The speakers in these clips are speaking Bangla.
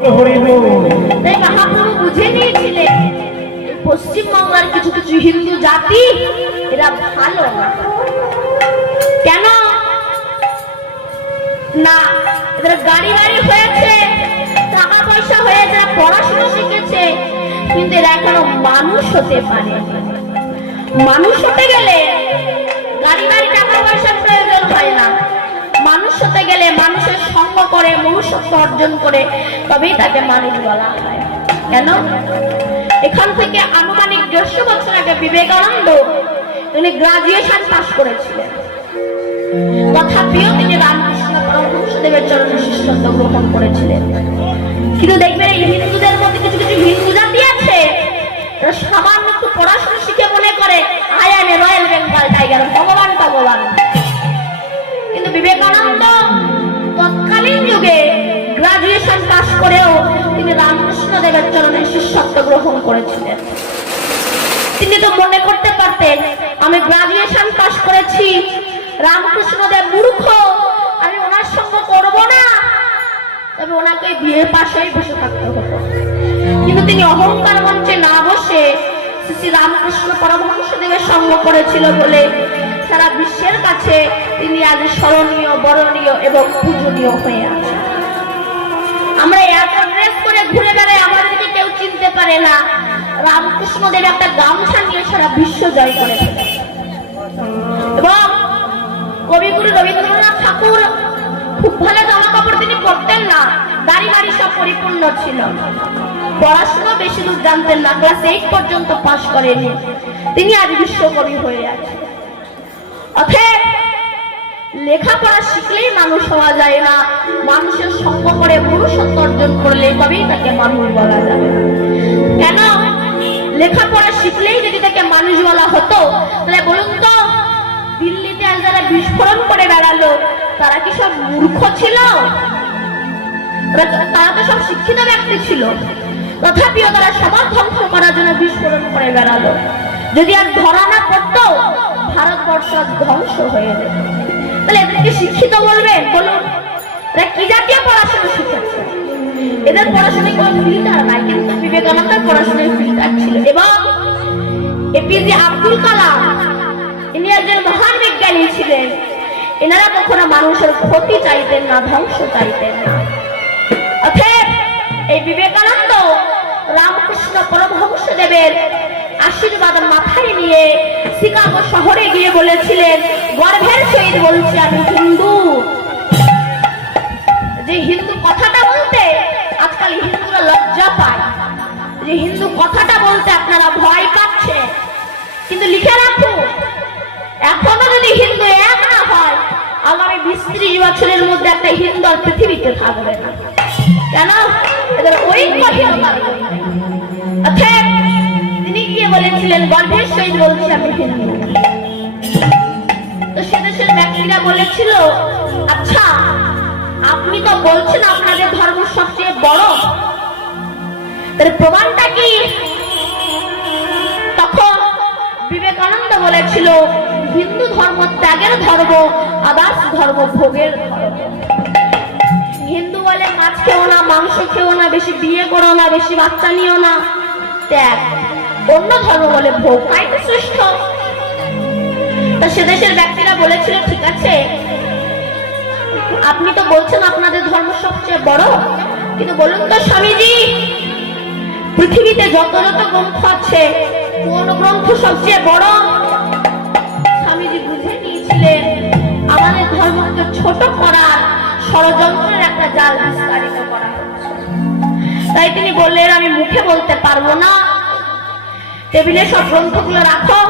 তাই মহাপ্রভু বুঝে নিয়েছিলেন পশ্চিমবাংলার কিছু কিছু হিন্দু জাতি এরা ভালো কেন না, এদের গাড়ি বাড়ি হয়েছে, টাকা পয়সা হয়েছে, পড়াশোনা শিখেছে, কিন্তু এরা এখনো মানুষ হতে পারে। মানুষ হতে গেলে গাড়ি বাড়ি টাকা পয়সার প্রয়োজন হয় না, মানুষ হতে গেলে মানুষের সঙ্গ করে মনুষ্যত্ব অর্জন করে তবেই তাকে মানুষ বলা হয়। কেন? এখান থেকে আনুমানিক 150 বছর আগে বিবেকানন্দ তিনি গ্রাজুয়েশন পাস করেছিলেন, তথাপিও তিনি রামকৃষ্ণ পরমহংসদেবের চরণে শিষ্যত্ব গ্রহণ করেছিলেন। কিন্তু দেখবেন এই হিন্দুদের মধ্যে কিছু কিছু হিন্দু জাতি আছে সামান্য একটু পড়াশোনা শিখে মনে করে I M A royal Bengal tiger, ভগবান ভগবান। কিন্তু বিবেকানন্দ তৎকালীন যুগে গ্রাজুয়েশন পাস করেও তিনি রামকৃষ্ণ দেবের চরণে শিষ্যত্ব গ্রহণ করেছিলেন। তিনি তো মনে করতে পারতেন আমি গ্রাজুয়েশন পাস করেছি, রামকৃষ্ণ দেব মূর্খ, আমি ওনার সঙ্গে করব না, তবে ওনাকে বিয়ের পাশেই বসে থাকতে হতো। কিন্তু তিনি অহংকার মঞ্চে না বসে শ্রী রামকৃষ্ণ পরমহংসদেবের সঙ্গ করেছিল বলে সারা বিশ্বের কাছে তিনি আজ স্মরণীয়, বরণীয় এবং পূজনীয় হয়ে আছেন। আমরা এত ড্রেস করে ঘুরে বেড়াই, আমাদেরকে কেউ চিনতে পারে না। রামকৃষ্ণ দেব একটা গামছা নিয়ে সারা বিশ্ব জয় করে ফেলেছে। এবং কবিগুরু রবীন্দ্রনাথ ঠাকুর খুব ভালো জামা কাপড় তিনি পরতেন না, দাড়ি বাড়ি সব পরিপূর্ণ ছিল, পড়াশোনা বেশি দূর জানতেন না, ক্লাস 8 পর্যন্ত পাশ করেনি, তিনি আজ বিশ্বকবি হয়ে আছেন। অতএব লেখাপড়া শিখলেই মানুষ হওয়া যায় না, মানুষের সঙ্গ করে মনুষ্যত্ব অর্জন করলে তবেই তাকে মানুষ বলা যাবে। কেন? লেখাপড়া শিখলেই যদি তাকে মানুষ বলা হতো তাহলে বলুন তো দিল্লিতে আজ যারা বিস্ফোরণ করে বেড়ালো তারা কি সব মূর্খ ছিল? তারা তো সব শিক্ষিত ব্যক্তি ছিল, তথাপিও তারা সমাজ ধ্বংস করার জন্য বিস্ফোরণ করে বেড়ালো। যদি আর ধরা না পড়তো ভারতবর্ষ ধ্বংস হয়ে যেত। তাহলে এদেরকে শিক্ষিত বলবেন? বলুন, এরা কি জাতীয় পড়াশোনা শিখেছে? এদের পড়াশোনায় কোনো ফিল্টার নাই, কিন্তু বিবেকানন্দের পড়াশোনায় ফিল্টার ছিল। এবং এপিজে আব্দুল কালাম ইনি একজন মহান বিজ্ঞানী ছিলেন, এনারা কখনো মানুষের ক্ষতি চাইতেন না, ধ্বংস চাইতেন না। অতএব এই বিবেকানন্দ রামকৃষ্ণ পরমহংসদেবের আশীর্বাদ মাথায় নিয়ে শিকাগো শহরে গিয়ে বলেছিলেন, গর্বের সহিত বলছি আমি হিন্দু। যে হিন্দু কথাটা বলতে আজকাল হিন্দুরা লজ্জা পায়, যে হিন্দু কথাটা বলতে আপনারা ভয় পাচ্ছে। কিন্তু লিখে রাখুন, এখনো যদি হিন্দু এক না হয় আগামী 20-30 বছরের মধ্যে একটা হিন্দু আর পৃথিবীতে থাকবে না। কেন? এদের ঐক্যহীনতার জন্য। অতএব তিনি গিয়ে বলেছিলেন, গর্বের সহিত বলছি আমি হিন্দু। তো সে দেশের ব্যক্তিরা বলেছিল, আচ্ছা আপনি তো বলছেন আপনাদের ধর্ম সবচেয়ে বড়, তার প্রমাণটা কি? তখন বিবেকানন্দ বলেছিল, হিন্দু ধর্ম ত্যাগের ধর্ম, আদার্স ধর্ম ভোগের ধর্ম। হিন্দু বলে মাছ খেও না, মাংস খেও না, বেশি বিয়ে করো না, বেশি বাচ্চা নিও না, ত্যাগ। অন্য ধর্ম বলে ভোগ, তাই তো শ্রেষ্ঠ। তা সে দেশের ব্যক্তিরা বলেছিল, ঠিক আছে আপনি তো বলছেন আপনাদের ধর্ম সবচেয়ে বড়, কিন্তু বলুন তো স্বামীজি পৃথিবীতে যত যত গ্রন্থ আছে কোন গ্রন্থ সবচেয়ে বড়? স্বামীজি বুঝে নিয়েছিলেন আমাদের ধর্মকে ছোট করার ষড়যন্ত্রের একটা জাল বিস্তারিত করা হচ্ছে। তাই তিনি বললেন, আমি মুখে বলতে পারবো না, টেবিলে সব গ্রন্থগুলো রাখো,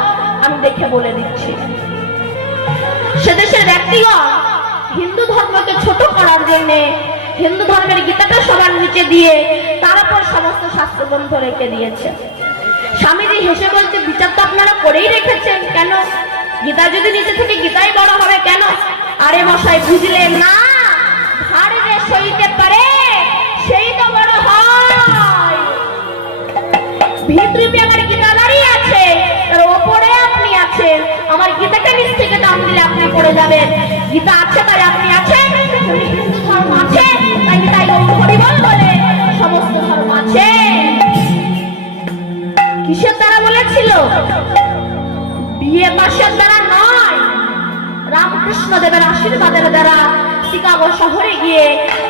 আমি দেখে বলে দিচ্ছি। সে দেশের ব্যক্তিগণ হিন্দু ধর্মকে ছোট করার জন্য হিন্দু ধর্মের গীতাটা সবার নিচে দিয়ে তার উপর সমস্ত শাস্ত্র গ্রন্থ রেখে দিয়েছে। স্বামীজি হেসে বলছে, বিচার তো আপনারা করেই রেখেছেন, কেন? গীতা যদি নিচে থেকে গীতাই বড় হবে কেন? আরে মশাই বুঝলেন না, ভারী যে সইতে পারে সেই তো বড় হয়। ভিতরে আমার গীতা দাঁড়িয়ে আছে, তার ওপরে আপনি আছেন। আমার গীতাকে নিচ থেকে টান দিলে আপনি পড়ে যাবেন। গীতা আছে তাই আপনি আছেন, হিন্দু ধর্ম আছে তাই তাই হরিবল বলে কৃষ্ণদেবের আশীর্বাদের দ্বারা শিকাগো শহরে গিয়ে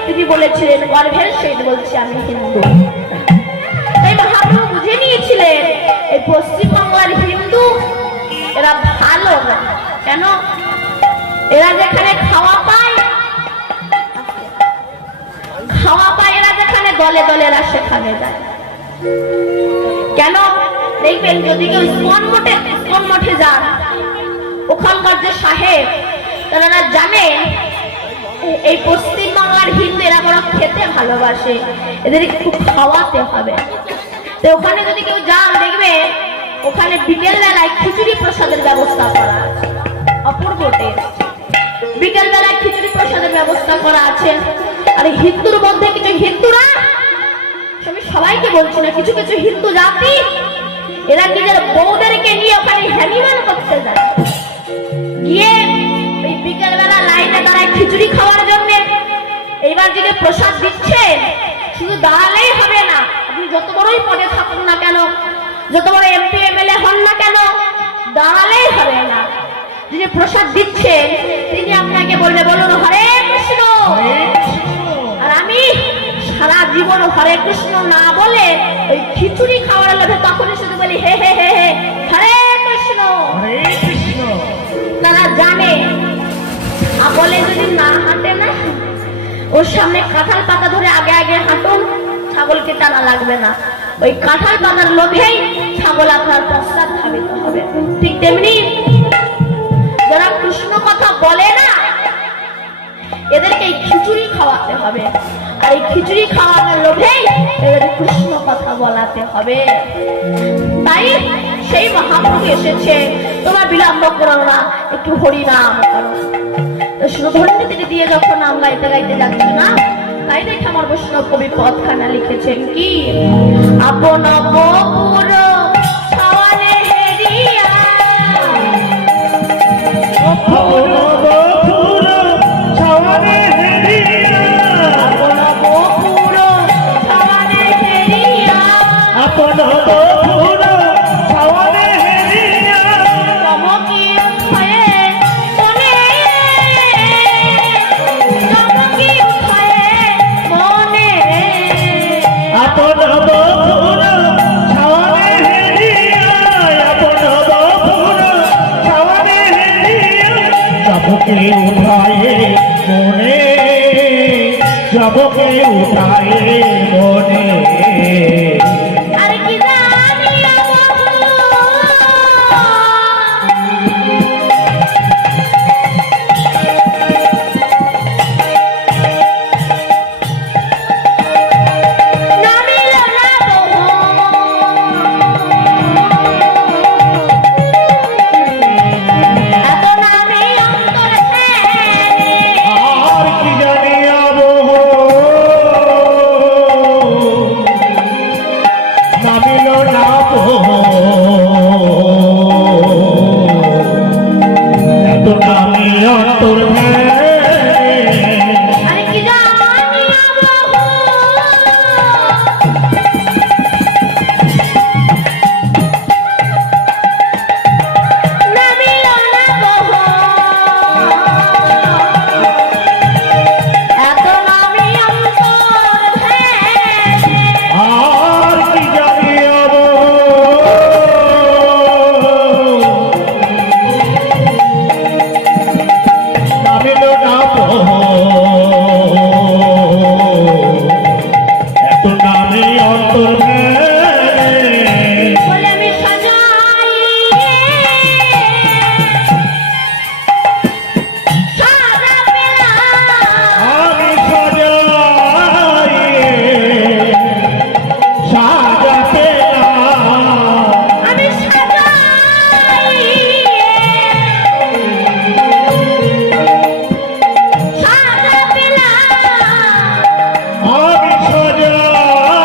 তিনি বলেছিলেন গর্ভের সহিত বলছি আমি হিন্দু। তাই মহাপ্রভু বুঝে নিয়েছিলেন এই পশ্চিমবাংলার হিন্দু এরা ভালো না। কেন? এরা যেখানে খাওয়া পায় এরা যেখানে দলে দলে এরা সেখানে যায়। কেন? দেখবেন যদি কেউ ইসকন মঠে যান, ওখানকার যে সাহেব তারা জানে এই পশ্চিমবাংলার হিন্দু এরা বড় খেতে ভালোবাসে, এদের খুব খাওয়াতে হবে। তো ওখানে যদি কেউ যান দেখবে ওখানে বিকেল বেলায় খিচুড়ি প্রসাদের ব্যবস্থা করা আছে। অপূর্ব টেস্ট। বিকেল বেলায় খিচুড়ি প্রসাদের ব্যবস্থা করা আছে। আর হিন্দুর মধ্যে কিছু হিন্দুরা, আমি সবাইকে বলছি না, কিছু কিছু হিন্দু জাতি এরা নিজের বউদেরকে নিয়ে ওখানে হ্যানিমান করতে যায়। গিয়ে ওই বিকেল বেলা লাইনে দাঁড়ায় খিচুড়ি খাওয়ার জন্য। এইবার যদি প্রসাদ দিচ্ছেন শুধু দাঁড়ালেই হবে না, আপনি যত বড়ই পদে থাকুন না কেন, যত বড় এমপি এমএলএ হন না কেন, দাঁড়ালেই হবে না। যিনি প্রসাদ দিচ্ছেন তিনি আপনাকে বলবে বলুন হরে কৃষ্ণ। আর আমি সারা জীবন হরে কৃষ্ণ না বলে ওই খিচুড়ি খাওয়ার লোভে তখনই শুধু বলি হে হে হে হে হরে কৃষ্ণ হরে কৃষ্ণ। তারা জানে বলে যদি না হাঁটে না, ওর সামনে কাঁঠাল পাতা ধরে আগে আগে হাঁটুন, ছাগলকে টানা লাগবে না। ওই কাঁঠাল পাতার লোভেই ছাগল আপনার পশ্চাৎ ধাবিত হবে। ঠিক তেমনি যারা কৃষ্ণ কথা বলে না এদেরকে এই খিচুড়ি খাওয়াতে হবে। আর এই খিচুড়ি খাওয়ানোর লোভেই এদের কৃষ্ণ কথা বলাতে হবে। তাই সেই মহাপ্রভু এসেছে, তোমরা বিলম্ব করো না, একটু হরিনাম করো। শুভধন্য তিনি দিয়ে যখন নাম গাইতে গাইতে যাচ্ছে না, তাই দেখে আমার বৈষ্ণব কবি পদখানা লিখেছেন কি আপন পুর ছাওয়ানে হেরিয়া আপন পুর ছাওয়ানে হেরিয়া আপন পুর ছাওয়ানে হেরিয়া আপন পুর ছাওয়ানে হেরিয়া চমকি উঠে মনে চমকি উঠে মনে আপন পুর ছাওয়ানে হেরিয়া আপন পুর ছাওয়ানে হেরিয়া চমকি উঠায়ে মনে চমকি উঠায়ে মনে। আরে কি জানি নামিল না বহু এত নামে অন্তর আর কি জানি নামিল না বহু এত নামে অন্তর আরে কি জানি নামিল না বহু এত নামে অন্তর আর কি জানি নামিল না বহু এত নামে অন্তর বলে আমি সাজাই সাজা পেলাম আমি সাজাই সাজা পেলাম আমি সাজাই সাজা পেলাম আমি সাজাই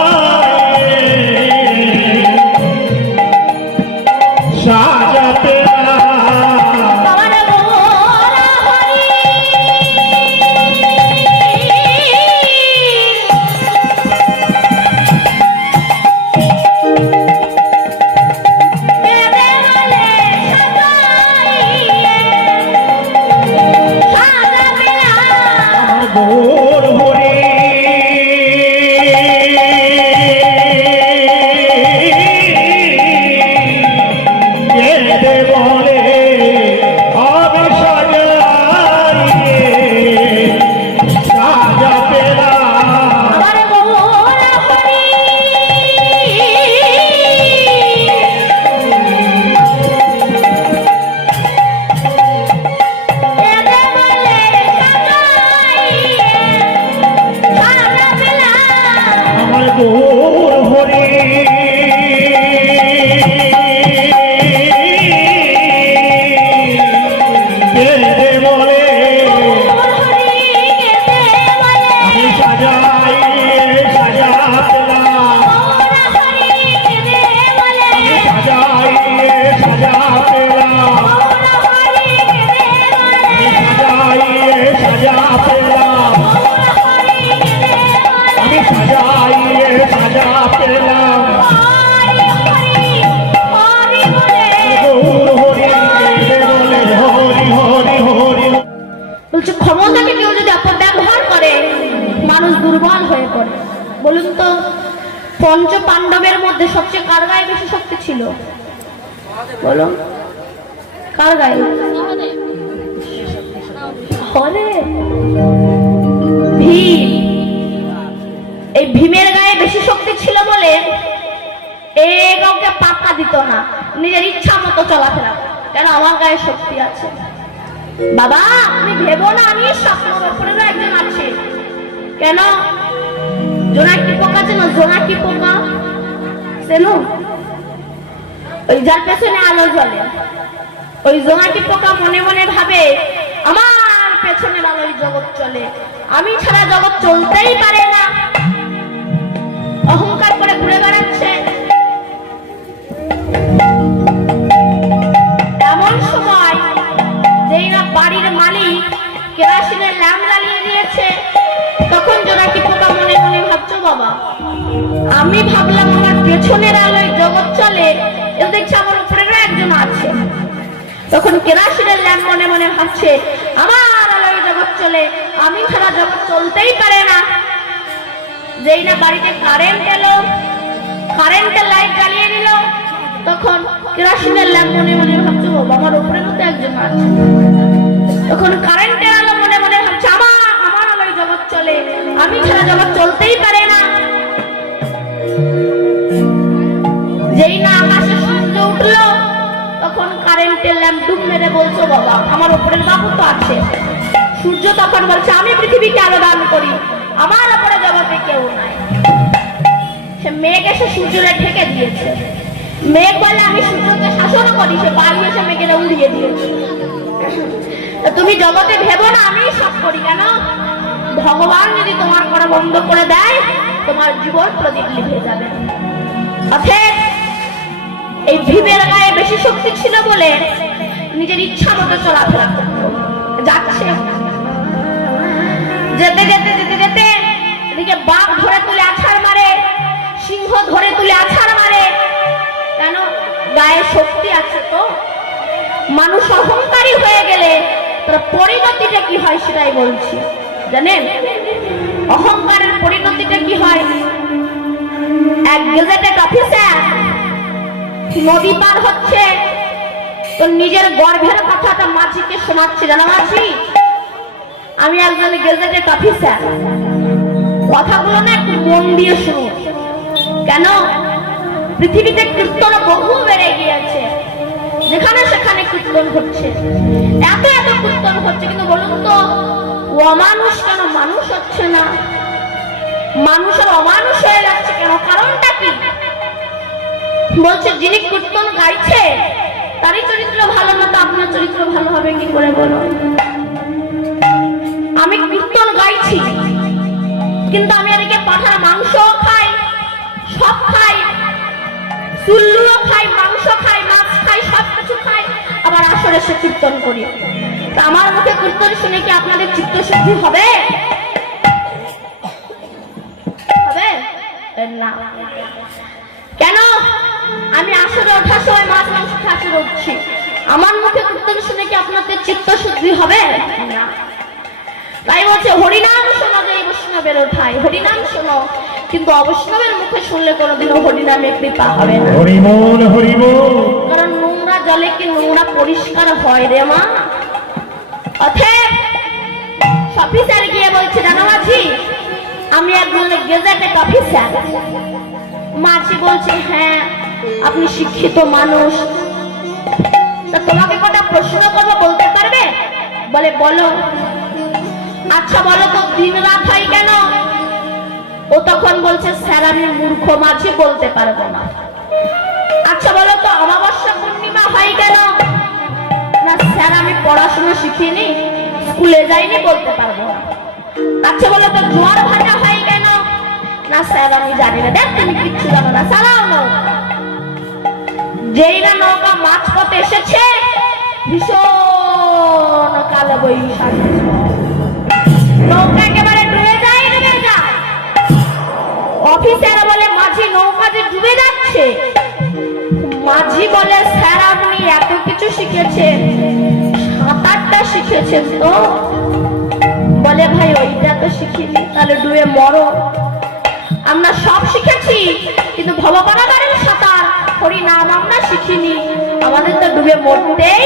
গৌর হরি বলে আমি সাজাই সাজালাম বলছে ক্ষমতাকে কেউ যদি অপব্যবহার করে মানুষ দুর্বল হয়ে পড়ে। বলুন তো পঞ্চ পাণ্ডবের মধ্যে সবচেয়ে কার গায়ে বেশি শক্তি ছিল? বলুন কার গায়ে? ভীম। এই ভীমের গায়ে বেশি শক্তি ছিল বলে এ কাউকে পাত্তা দিত না, নিজের ইচ্ছা মতো চলাফেরা। কেন? আমার গায়ে শক্তি আছে। বাবা তুমি ভেবো না আমি স্বপ্নের ব্যাপারে একজন আছে। কেন? জোনাকি পোকা চেনো? জোনাকি পোকা চেনো? ওই যার পেছনে আলো জ্বলে, ওই জোনাকি পোকা মনে মনে ভাবে আমার পেছনে আলোয় জগৎ চলে, আমি ছাড়া জগৎ চলতেই পারে না। অহংকার করে ঘুরে বেড়াচ্ছে। এমন সময় যেই না বাড়ির মালিক কেরাসিনের ল্যাম্প জ্বালিয়ে দিয়েছে, তখন জোনাকি পোকা মনে মনে ভাবছো বাবা আমি ভাবলাম আমার পেছনের আলোয় জগৎ চলে, এ দেখছি আমার উপরে একজন আছে। তখন কেরাসিনের ল্যাম্প মনে মনে ভাবছে আমার আলোয় জগৎ চলে, আমি ছাড়া জগৎ চলতেই পারে না। যেই না বাড়িতে কারেন্ট এলো, কারেন্টের লাইট জ্বালিয়ে দিল, তখন কেরাসিনের ল্যাম্প মনে মনে ভাবছে বাবা আমার উপরে মতো একজন আছে। তখন কারেন্টের আলো মনে মনে ভাবছে আমার আলোয় জগৎ চলে, আমি ছাড়া জগৎ চলতেই পারে না। যেই না আকাশে সূর্য উঠলো, তখন কারেন্টের ল্যাম্প ডুব মেরে বলছো বাবা আমার উপরের বাবু তো আছে। সূর্য তখন বলছে আমি পৃথিবীকে আলো দান করি, আমার উপরে জগতে কেউ নাই। সে মেঘ এসে সূর্যকে ঢেকে দিয়েছে। মেঘ বলে আমি সূর্যকে শাসন করি, সে বাড়ি এসে মেঘেরা উড়িয়ে দিয়েছে। তুমি জগতে ভেবো না আমি সব করি। কেন? ভগবান যদি তোমার করা বন্ধ করে দেয় তোমার জীবন প্রদীপ লিভে যাবে। অতএব এই ভীমের গায়ে বেশি শক্তি ছিল বলে নিজের ইচ্ছা মতো চলাফেরা যাচ্ছে। যেতে যেতে যেতে যেতে এদিকে বাঘ ধরে তুলে আছাড় মারে, সিংহ ধরে তুলে আছাড় মারে। কেন? গায়ে শক্তি আছে তো। মানুষ অহংকারী হয়ে গেলে তার পরিণতিটা কি হয় সেটাই বলছি। জানেন অহংকারের পরিণতিটা কি হয়? এক গেজেটেড অফিসার নদী পার হচ্ছে, তো নিজের গর্ভের কথাটা মাঝিকে শোনাচ্ছে। জানো মাঝি আমি একজন গেজেটেড অফিসার, কথাগুলো না একটু মন দিয়ে শুনুন। কেন? পৃথিবীতে কীর্তন বহু বেড়ে গিয়েছে, যেখানে সেখানে কীর্তন হচ্ছে, এত এত কীর্তন হচ্ছে, কিন্তু বলুন তো অমানুষ কেন মানুষ হচ্ছে না? মানুষের অমানুষ হয়ে যাচ্ছে কেন? কারণটা কি? বলছে যিনি কীর্তন গাইছে তারই চরিত্র ভালো না, তো আপনার চরিত্র ভালো হবে কি করে বলো? আমি কীর্তন গাইছি কিন্তু আমি এদিকে পাঠার মাংস খাই, সব খাই, চুল্লুও খাই, মাংস খাই, মাছ খাই, সব কিছু খাই, আবার আসরে সে কীর্তন করি। তা আমার মুখে কীর্তন শুনে কি আপনাদের চিত্তশুদ্ধি হবে? হবে না। কেন? আমি আসরে ওঠার সময় মাছ মাংস খাচ্ছি উঠছি, আমার মুখে কীর্তন শুনে কি আপনাদের চিত্তশুদ্ধি হবে? না। তাই বলছে হরিনাম শোনো যে বৈষ্ণবের ওঠায়, হরিনাম শোনো, কিন্তু অবৈষ্ণবের মুখে শুনলে কোনোদিনও হরিনামে কৃপা হবে না। হরিবোল হরিবোল। কারণ নোংরা জলে কি নোংরা পরিষ্কার হয় রে মা? অতএব অফিসার গিয়ে বলছে জানো মাঝি আমি একজন গেজেটেড অফিসার। মাঝি বলছে হ্যাঁ আপনি শিক্ষিত মানুষ, তা তোমাকে কটা প্রশ্ন করবো, বলতে পারবে? বলে বলো। আচ্ছা বলো তো দিন রাত হয় কেন? ও তখন বলছে স্যার আমি মূর্খ মাঝি বলতে পারবো না। আচ্ছা বলো তো অমাবস্যা পূর্ণিমা হয় কেন? না স্যার আমি পড়াশোনা শিখিনি, স্কুলে যাইনি, বলতে পারবো না। আচ্ছা বলো তো জোয়ার ভাটা হয় কেন? না স্যার আমি জানি না। দেখ তুমি কিচ্ছু জানো না, চালাও নৌকা। যেই না নৌকা মাঝপথে এসেছে, ভীষণ কালো বৈশাখ, নৌকা একেবারে ডুবে যায়, ডুবে যায়। অফিসার বলে মাঝি নৌকা যে ডুবে যাচ্ছে। মাঝি বলে স্যার আপনি এত কিছু শিখেছেন, সাঁতারটা শিখেছেন তো? বলে ভাই ওইটা তো শিখিনি। তাহলে ডুবে মরো। আমরা সব শিখেছি কিন্তু ভবপারাগারের সাঁতার হরি নাম আমরা শিখিনি, আমাদের তো ডুবে মরতেই